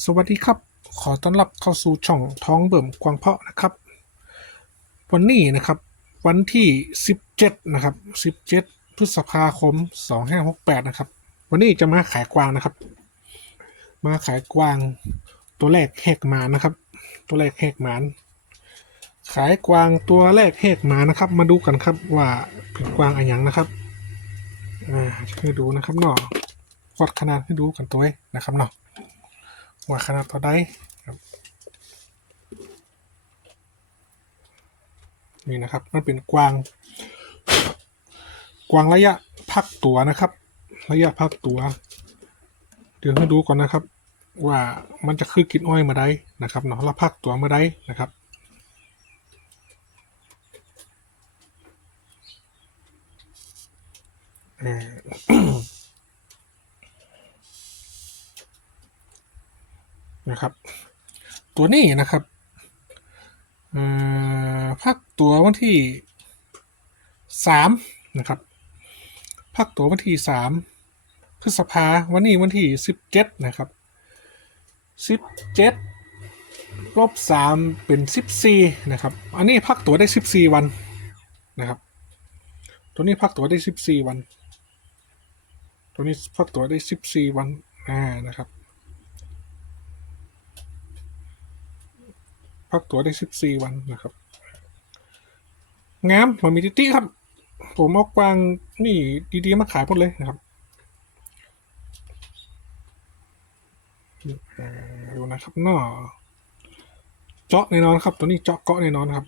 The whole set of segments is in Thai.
สวัสดีครับ ขอต้อนรับเข้าสู่ช่องท้องเบิ่มกวางเพาะนะครับ วันนี้นะครับ วันที่ 17 นะครับ 17 พฤษภาคม 2568 นะครับ วันนี้จะมาขายกวางนะครับ มาขายกวางตัวแรกแหกหมานะครับ ตัวแรกแหกหมานขายกวางตัวแรกแหกหมานะครับ มาดูกันครับว่าเป็นกวางอะไรอย่างนะครับอ่าให้ดูนะครับเนาะวัดขนาดให้ดูกันตัวนะครับเนาะ ว่าขนาดเท่าใดครับนี่นะครับมันเป็นกวาง กวางระยะพักตัวนะครับ ระยะพักตัว เดี๋ยวให้ดูก่อนนะครับ ว่ามันจะคือกินอ้อยมาได้นะครับเนาะแล้วพักตัวมาได้นะครับอ่อ นะครับ ตัวนี้นะครับพักตัววันที่สามนะครับพักตัววันที่สามพฤษภาวันนี้วันที่สิบเจ็ดนะครับสิบเจ็ดลบสามเป็นสิบสี่นะครับ อันนี้พักตัวได้สิบสี่วันนะครับ ตัวนี้พักตัวได้สิบสี่วัน ตัวนี้พักตัวได้สิบสี่วันอ่านะครับ พักตัวได้สิบสี่วันนะครับงามมันมีติติครับ ผมเอากวางนี่ดีๆมาขายหมดเลยนะครับดูนะครับนาะเจาะแน่นอนครับ ตัวนี้เจาะเกาะแน่นอนครับ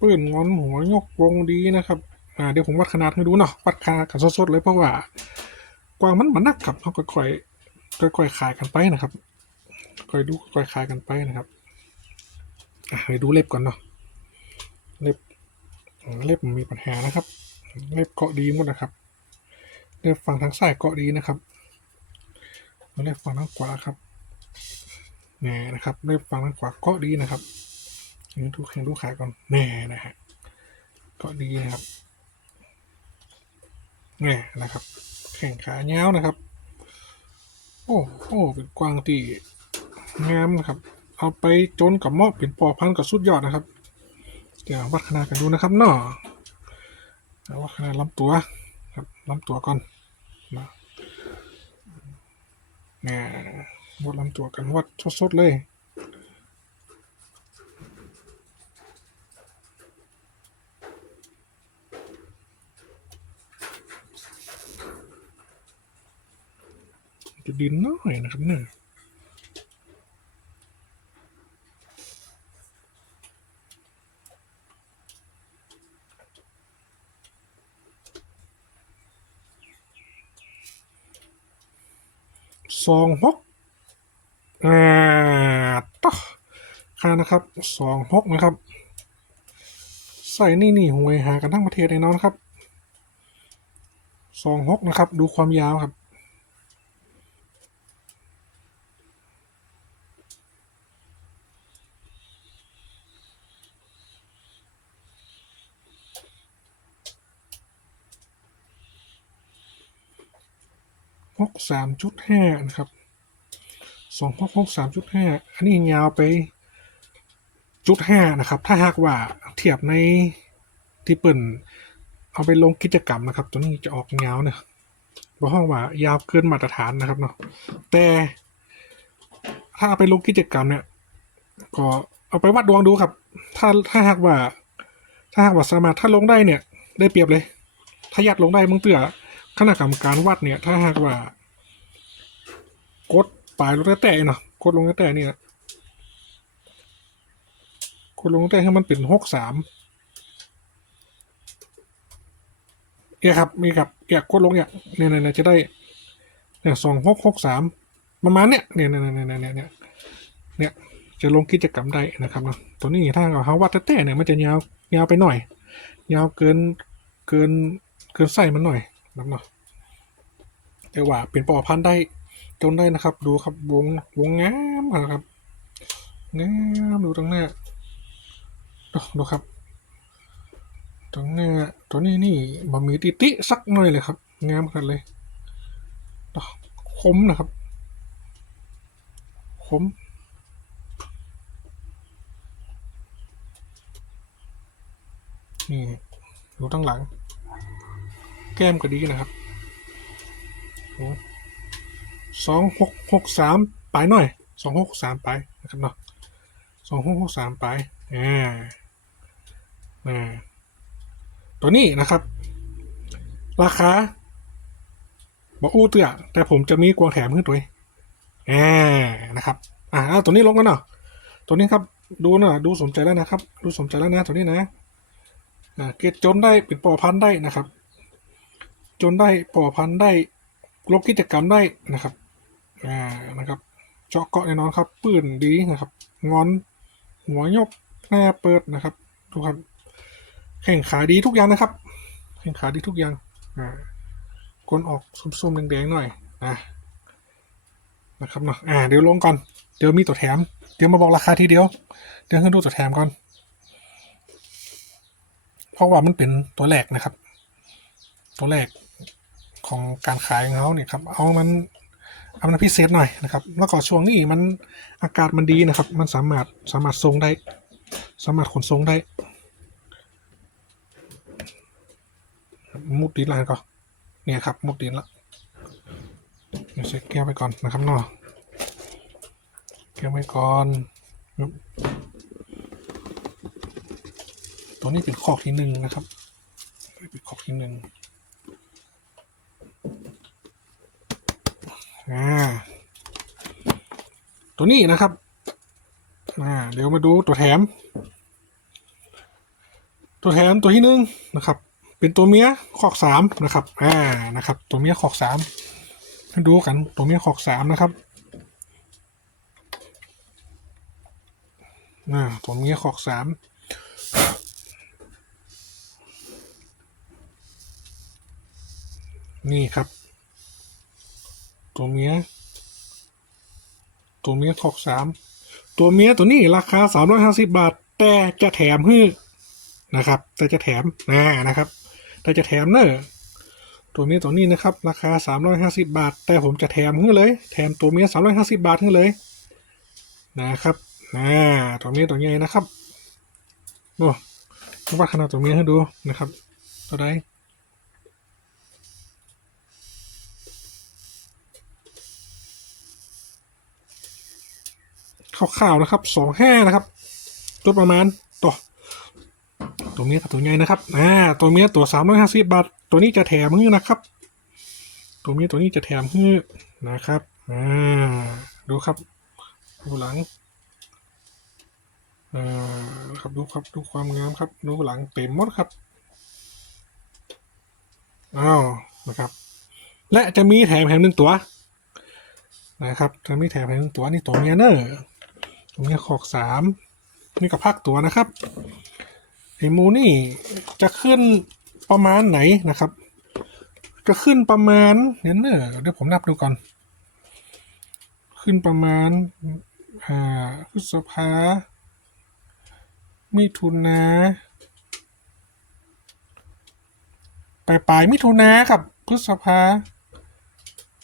ปื้นงอนหัวยกวงดีนะครับอ่าเดี๋ยวผมวัดขนาดให้ดูเนาะวัดขนาดกันสดๆเลยเพราะว่ากวางมันมันนักครับเขาค่อยๆค่อยๆขายกันไปนะครับค่อยดูค่อยๆขายกันไปนะครับ อะไปดูเล็บก่อนเนาะเล็บเล็บมันมีปัญหานะครับ เล็บเกาะดีหมดนะครับเล็บฝั่งทางซ้ายเกาะดีนะครับเล็บฝั่งทางขวาครับแน่นะครับเล็บฝั่งทางขวาเกาะดีนะครับนี่ดูแข่งดูขาก่อนแน่นะฮะเกาะดีนะครับแน่นะครับ แข่งขาเงาวนะครับ โอ้โอ้เป็นกวางที่งามนะครับ เอาไปจนกับหม้อเป็นปอพันกับสุดยอดนะครับ เดี๋ยววัดขนาดกันดูนะครับเนาะเอาวัดขนาดลำตัวครับลำตัวก่อนนะแหมวัดลำตัวกันวัดสดๆเลยจะดินน้อยนะครับเนี่ย สองหกอ่าต่อค่านะครับสองหกนะครับ ใส่นี่นี่หวยหากันทั้งประเทศแน่นอนครับสองหกนะครับ ดูความยาวครับ หกสามจุดห้านะครับสองหกหกสามจุดห้าอันนี้ยาวไปจุดห้านะครับ ถ้าหากว่าเทียบในที่เปิ่นเอาไปลงกิจกรรมนะครับ ตัวนี้จะออกยาวเนี่ยบอกห้องว่ายาวเกินมาตรฐานนะครับเนาะแต่ถ้าเอาไปลงกิจกรรมเนี่ย ก็เอาไปวัดดวงดูครับ ถ้าถ้าหากว่า ถ้าหากว่าสามารถถ้าลงได้เนี่ย ได้เปรียบเลย ถ้ายัดลงได้มึงเตือ คณะกรรมการวัดเนี่ย ถ้าหากว่า กดปลายลงแต่เนาะกดลงแต่เนี่ยกดลงแต่ให้มันเป็นหกสามเนี่ยครับมีครับอยากกดลงเนี่ยเนี่ยเนี่ยจะได้เนี่ยสองหกหกสามประมาณเนี่ยเนี่ยเนี่ยเนี่ยเนี่ยเนี่ยเนี่ยจะลงกิจกรรมได้นะครับเนาะตัวนี้ถ้าเขาวัดแต่แต่เนี่ยมันจะยาวยาวไปหน่อย ยาวเกินเกินเกินไส้มันหน่อย นะครับเนาะแต่ว่าเป็นปอพันธุ์ได้จนได้นะครับ ดูครับวงวงงามนะครับงามดูตรงหน้าดูดูครับ ตรงหน้าตัวนี้นี่บะมีติติสักหน่อยเลยครับงามขนาดเลยคมนะครับคมนี่ดูตั้งหลัง ก้มก็ดีนะครับสองหกหกสามไปหน่อยสองหกสามไปนะครับเนาะสองหกหกสามไปอ่าอ่าตัวนี้นะครับ ราคาบอกอู้เตื้อแต่ผมจะมีกวางแถมขึ้นตัวเองอ่านะครับ อ่าตัวนี้ลงกันเนาะตัวนี้ครับดูนะดูสนใจแล้วนะครับ ดูสนใจแล้วนะตัวนี้นะอ่าเกตจนได้เป็นปอพันได้นะครับ จนได้ปอพันธุ์ได้ลบกิจกรรมได้นะครับอ่านะครับ เจาะเกาะแน่นอนครับ ปืนดีนะครับ งอน หัวยกหน้าเปิดนะครับทุกครับ แข่งขาดีทุกอย่างนะครับ แข่งขาดีทุกอย่างอ่ากลนออกส้มๆแดงๆหน่อยนะนะครับเนาะอ่าเดี๋ยวลงก่อน เดี๋ยวมีตัวแถม เดี๋ยวมาบอกราคาทีเดียว เดี๋ยวขึ้ดูตัวแถมก่อน เพราะว่ามันเป็นตัวแรกนะครับ ตัวแรก ของการขายของเขาเนี่ยครับเอามันเอามันพิเศษหน่อยนะครับแล้วก็ช่วงนี้มันอากาศมันดีนะครับ มันสามารถสามารถทรงได้ สามารถขนส่งได้มุดดินล้วก็เนี่ยครับมุดดินละเดี๋ยวเช็คแก้วไปก่อนนะครับเนาะแก้วไปก่อนตัวนี้เป็นคอกที่หนึ่งนะครับเป็นคอกที่หนึ่ง อ่าตัวนี้นะครับอ่าเดี๋ยวมาดูตัวแถม ตัวแถมตัวที่หนึ่งนะครับ เป็นตัวเมียคอกสามนะครับอ่านะครับ ตัวเมียคอกสามให้ดูกันตัวเมียคอกสามนะครับอ่าตัวเมียคอกสามนี่ครับ ตัวเมีย ตัวเมียคอกสาม ตัวเมียตัวนี้ราคาสามร้อยห้าสิบาท แต่จะแถมให้นะครับ แต่จะแถมนะนะครับ แต่จะแถมเนอะตัวเมียตัวนี้นะครับ ราคาสามร้อยห้าสิบาท แต่ผมจะแถมให้เลย แถมตัวเมียสามร้อยห้าสิบาทให้เลย นะครับอ่าตัวเมียตัวใหญ่นะครับโอ้วัดขนาดตัวเมียให้ดูนะครับ ตัวใด ข่าวๆนะครับสองห้านะครับ ตัวประมาณตัวตัวเมียกับตัวใหญ่นะครับอ่าตัวเมียตัวสามร้อยห้าสิบบาท ตัวนี้จะแถมฮื้อนะครับ ตัวเมียตัวนี้จะแถมฮื้อนะครับอ่าดูครับ ดูหลังอ่าครับดูครับดูความงามครับ ดูหลังเต็มหมดครับอ้าวนะครับ และจะมีแถมแถมหนึ่งตัวนะครับจะมีแถมแถมหนึ่งตัวนี่ตัวเมียเนอร์ ตรงนี้ขอกสามนี่ก็ภาคตัวนะครับไอหมูนี่จะขึ้นประมาณไหนนะครับ จะขึ้นประมาณเดี๋ยเนอะเดี๋ยวผมนับดูก่อน ขึ้นประมาณอ่าพฤษภามิถุนาปลายปลายมิถุนาครับพฤษภา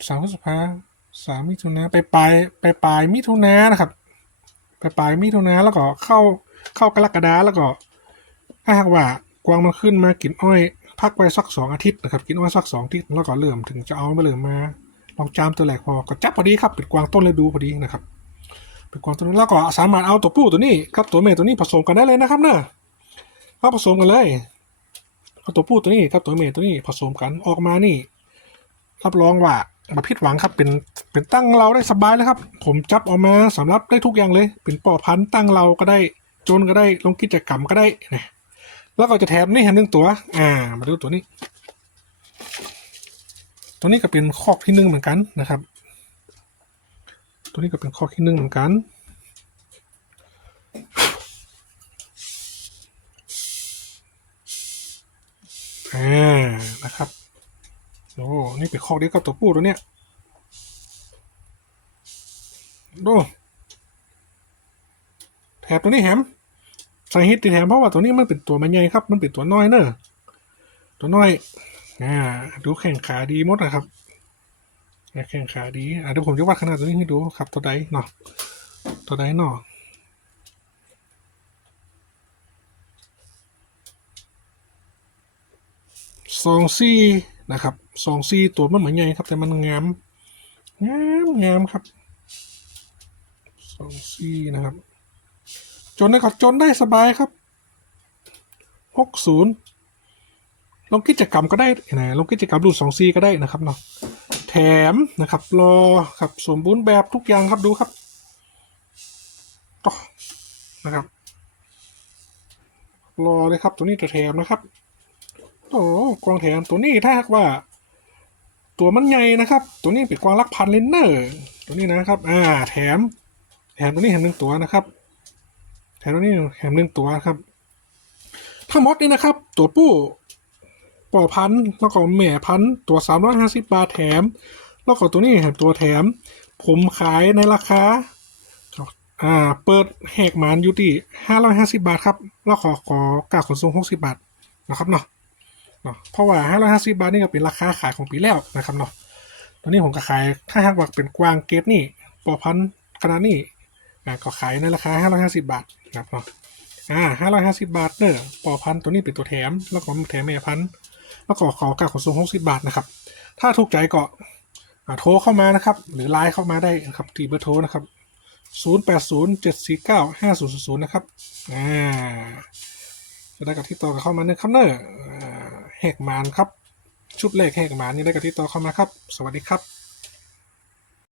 สามพฤษภาสามมิถุนาไปปลายไปปลายมิถุนานะครับ ไปปลายมิถุนาแล้วก็เข้าเข้ากรกฎาแล้วก็ ถ้าหากว่ากวางมันขึ้นมากินอ้อยพักไปสักสองอาทิตย์นะครับกินอ้อยสักสองอาทิตย์แล้วก็เริ่มถึงจะเอามาเริ่มมาลองจามตัวแหลกพอก็จับพอดีครับเป็นกวางต้นฤดูพอดีนะครับเป็นกวางต้นแล้วก็สามารถเอาตัวผู้ตัวนี้กับตัวเมียตัวนี้ผสมกันได้เลยนะครับเนอะเอาผสมกันเลยเอาตัวผู้ตัวนี้กับตัวเมียตัวนี้ผสมกันออกมานี่รับรองว่า มาพิดหวังครับเป็นเป็นตั้งเราได้สบายแล้วครับ ผมจับออกมาสำหรับได้ทุกอย่างเลย เป็นปอพันตั้งเราก็ได้จนก็ได้ลงกิจกรรมก็ได้นะแล้วก็จะแถมนี่แถมหนึ่งตัว อ่า มาดูตัวนี้ ตัวนี้ก็เป็นข้อที่หนึ่งเหมือนกันนะครับ ตัวนี้ก็เป็นข้อที่หนึ่งเหมือนกันอ่านะครับ โอ้ นี่เป็นคอกเดียวกับตัวผู้ตัวเนี้ยดูแถบตัวนี้แฮมสาเหตุที่แถมเพราะว่าตัวนี้มันเป็นตัวมันใหญ่ครับ มันเป็นตัวน้อยเนอะตัวน้อยอ่าดูแข่งขาดีมดนะครับแข่งขาดีอ่าเดี๋ยวผมจะวัดขนาดตัวนี้ให้ดูครับ ตัวใดเนาะตัวใดหนอสองซี่ นะครับสองซีตัวมันเหมือนไงครับ แต่มันงามงามงามครับสองซีนะครับ จนได้ก็จนได้สบายครับหกศูนย์ลงกิจกรรมก็ได้นะลงกิจกรรมรูสองซีก็ได้นะครับเนาะแถมนะครับ รอครับสมบูรณ์แบบทุกอย่างครับดูครับต่อนะครับ รอเลยครับตัวนี้ตัวแถมนะครับ โอ้กวางแถมตัวนี้ถ้าหากว่า ตัวมันใหญ่นะครับ ตัวนี้เป็นกวางลักพันเลนเนอร์ ตัวนี้นะครับ อ่า แถม แถมตัวนี้แถมหนึ่งตัวนะครับ แถมตัวนี้แถมหนึ่งตัวครับทั้งหมดนี่นะครับ ตัวผู้ปอพันแล้วก็แม่พันตัวสามร้อยห้าสิบบาทแถม แล้วก็ตัวนี้แถมตัวแถม ผมขายในราคาอ่า เปิดแหกหมานอยู่ที่ห้าร้อยห้าสิบาทครับ แล้วขอขอกากขนส่งหกสิบาทนะครับเนาะ เนาะเพราะว่าห้าร้อยห้าสิบาทนี่ก็เป็นราคาขายของปีแล้วนะครับเนาะตอนนี้ผมก็ขายถ้าหากว่าเป็นกวางเกตนี่ปอพันขนาดนี้อ่าก็ขายในราคาห้าร้อยห้าสิบาทนะครับเนาะอ่าห้าร้อยห้าสิบาทเนอะปอพันตัวนี้เป็นตัวแถม แล้วก็แถมแม่พันแล้วก็ขอการขนส่งหกสิบาทนะครับ ถ้าถูกใจก็โทรเข้ามานะครับ หรือไลน์เข้ามาได้นะครับที่เบอร์โทรนะครับศูนย์แปดศูนย์เจ็ดสี่เก้าห้าศูนย์ศูนย์นะครับ อ่าจะได้กับที่ต่อกับเข้ามาเนอครับเนอะอ่า แหกมานครับ ชุดแรกแหกมานนี่ได้กับที่ต่อเข้ามาครับ สวัสดีครับ